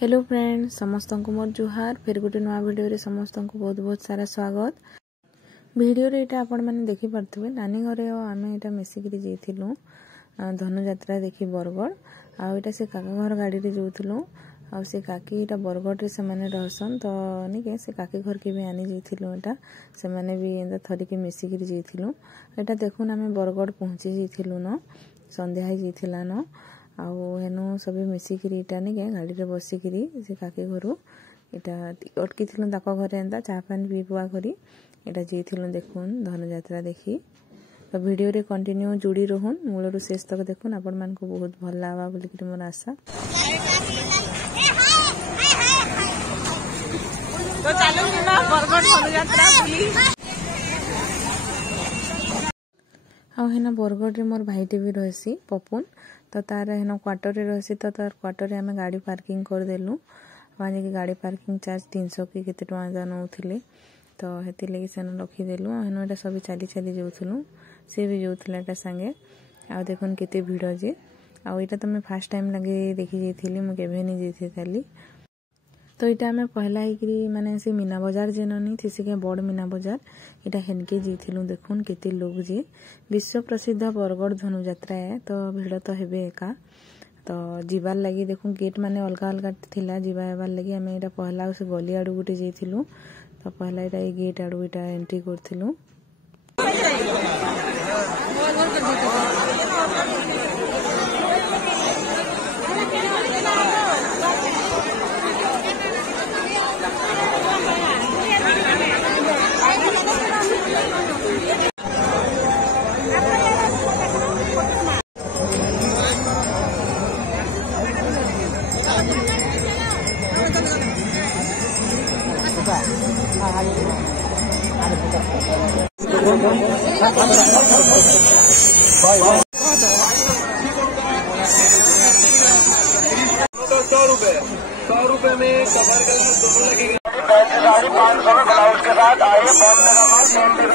Hello friends समस्त को मोर जुहार फिर गोटे नुआ वीडियो रे समस्त को बहुत बहुत सारा स्वागत। वीडियो रे एटा आपण माने देखि परथबे नानी घरे आमे एटा मिसिकरी जइथिलु धनु यात्रा देखि बरगड़ आ एटा से काका घर गाड़ी रे जोथिलु आ से काकी एटा बरगड़ रे से माने रहसन तो निके से काकी घर के भी आनी जइथिलु एटा से माने भी एंदा थरी के मिसिकरी जइथिलु एटा देखुन आमे बरगड़ पहुंची जइथिलु न संध्या ही जइथिला न आउ हेनु सभी मिसिकरी इटा निके गाड़ी रे बसिकरी से काके घरु इटा अटकी थिलु ताको घरे एंदा चा पानी पी पुआ करी इटा जइथिलु देखुन धनु यात्रा देखि तो वीडियो रे कंटिन्यू जुड़ी रहून मूल रु शेष तक देखुन आपण मान को बहुत भल लावा बोली कि मोर आशा। तो चलो ना बरगड़ धनु यात्रा बुली आ हेना बरगड़ रे मोर भाईटे भी रहसी पपुन तो तार हेन क्वार्टर रे रहसी तो तार क्वार्टर रे हमें गाड़ी पार्किंग कर देलु माने कि गाड़ी पार्किंग चार्ज 300 की केते टका जानउथिले तो हेति लगी सेन रखी देलु हेन एटा सब चाली चाली जोथुलु से भी जोथला एटा संगे आ देखुन केते भीड़ जे आ एटा तो मैं फर्स्ट टाइम लगे देखि जइथिली मु केभे नि जइथि ताली तो इटा हमें पहला ही माने से मीना बाजार जेननी थिसी के बड़ मीना बाजार इटा हेनके जइथिलु देखुन केते लोग जे विश्व प्रसिद्ध बरगड़ धनु यात्रा है तो भीड़ तो हेबे एका तो जीवार लगी देखुन गेट माने अलगा अलगा थिला जीवा हेबार लगी हमें इटा पहला से गली आडू गुटे जइथिलु तो पहला इटा ए गेट आडू इटा एंट्री करथिलु ₹100 में कवर कलर दोनों लगेंगे। 500 में ब्लाउज के साथ आइए बॉम्ब लगाना 500 में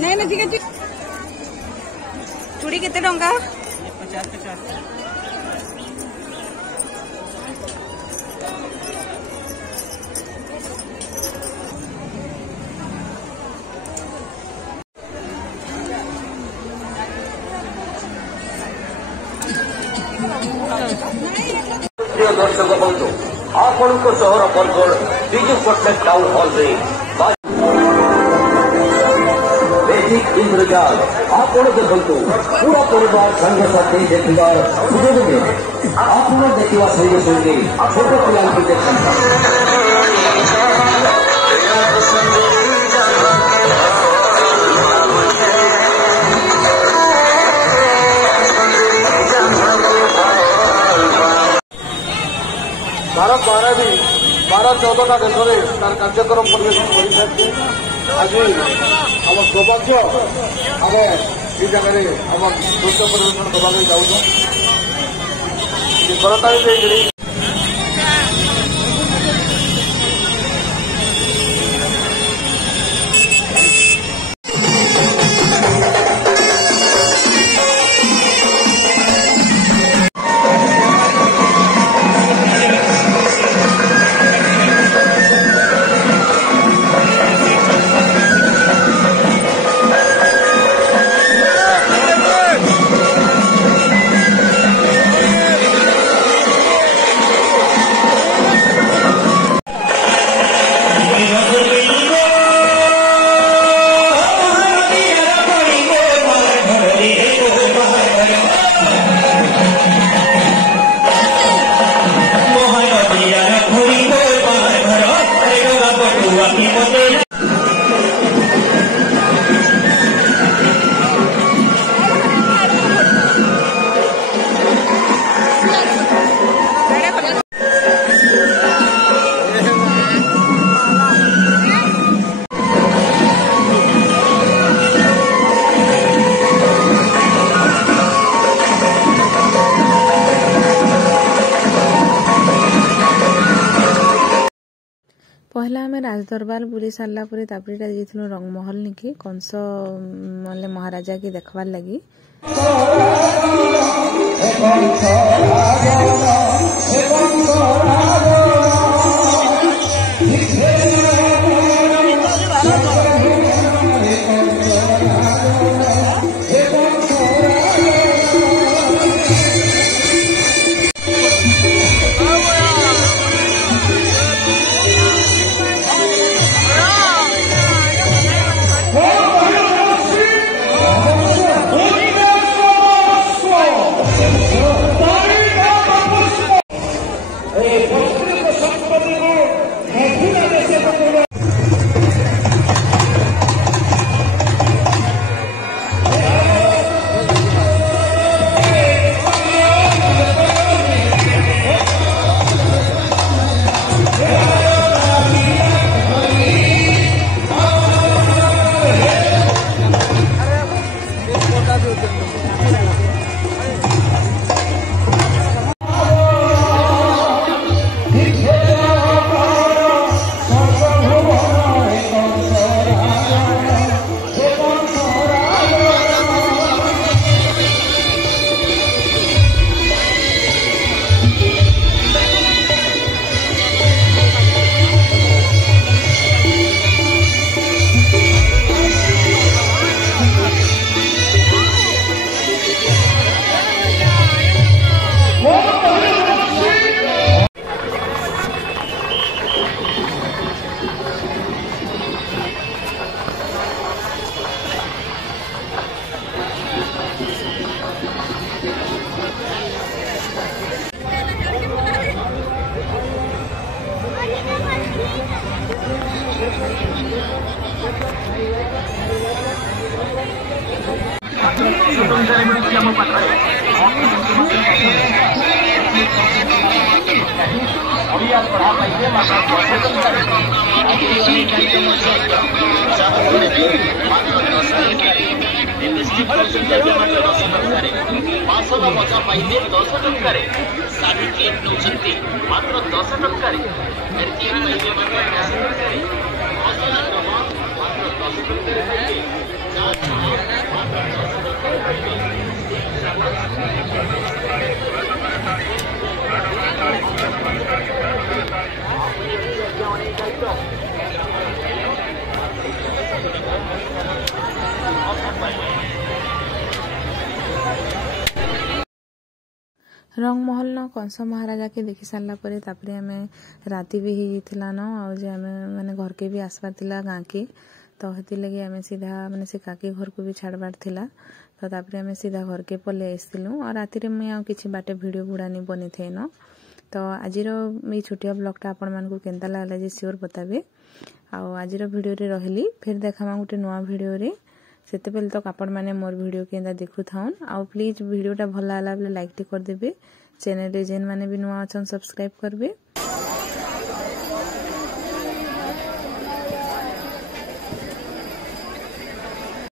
नहीं चूड़ी केते टंका 50 दर्शक बंधु आपण सहर बरगड़ विजु पट्टनायक टाउन हॉल इंद्रजाल आपण देखु पूरा परिवार संग साथी देखबार सुजोग में आपण देखा संगे संगे छोट पिला देखते भारत 12-14टा देश में तार कार्यक्रम परिवेशन कर आज आम सौभाग्य आम ये जगह आम नृत्य परिवेशन करने जाऊँ करता आम राजदरबार बुली सारा पर जाइलु रंगमहल निकी कंस मतलब महाराजा की देखवार लगी। मजा पाइले 10 टंकार शाढ़ी केक नौकरी मात्र 10 टंकार रंगमहल न कंस महाराजा के देखि सारा पर आमे राति भी होता न आमे माने घर के भी आसबार थिला गाँ के तो हेती लगे आमे सीधा माने से काकी घर को भी छाड़बार थिला तो तापरे आमे सीधा घर के पले आइलु और राति मुई आ किछि बाटे वीडियो बुड़ानी बनी थे न तो आजिर ये छोटिया ब्लॉगटा आपण मानकु केनता लागला जे श्योर बताबे आ आजिर वीडियो रे रहली फिर देखामा गुटे नवा वीडियो रे सेते बेल तक आपण माने मोर वीडियो केनता देखु थाउन आ प्लीज वीडियोटा भल लागला लाइक टी कर देबे चैनल रे जेन माने भी नवा अछन सब्सक्राइब करबे।